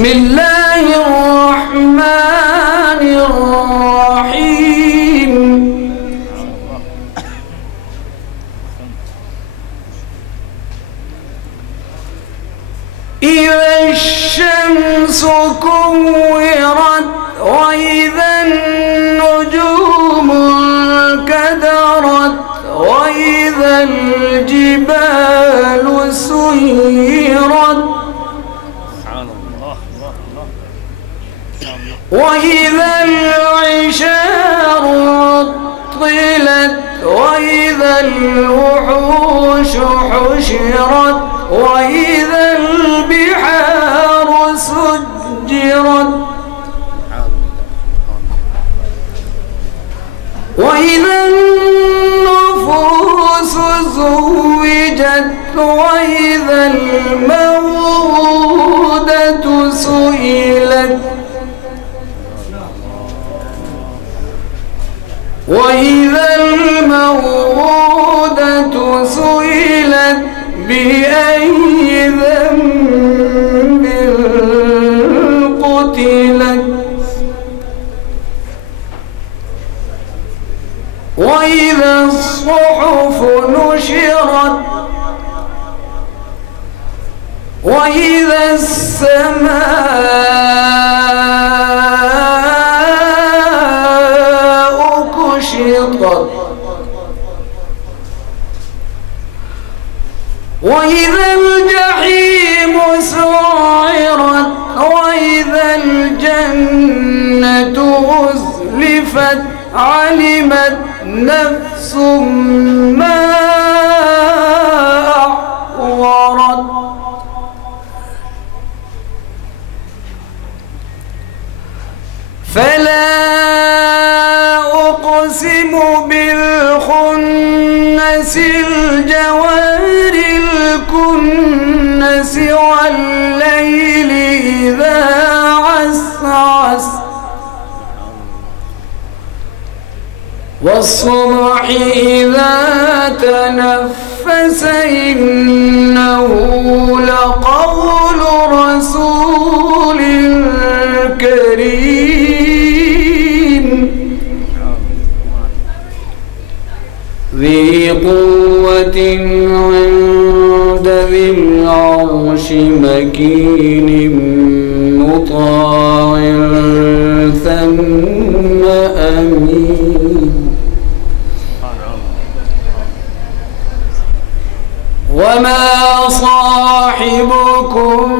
بسم الله الرحمن الرحيم. إذا الشمس كورت وإذا النجوم انكدرت وإذا الجبال سيرت وإذا العشار عطلت وإذا الوحوش حشرت وإذا البحار سجرت وإذا النفوس زوجت وإذا الموءودة سئلت وإذا الموءودة سئلت بأي ذنب قتلت وإذا الصحف نشرت وإذا السماء كشطت وإذا الجحيم سعرت وإذا الجنة أزلفت علمت نفس ما أحضرت فلا أقسم بالخنس الجوار الكنس والليل إذا عسعس والصبح إذا تنفس إنه لقول رسول كريم ذي قوة عند ذي العرش مكين مطاع ثم أمين وما صاحبكم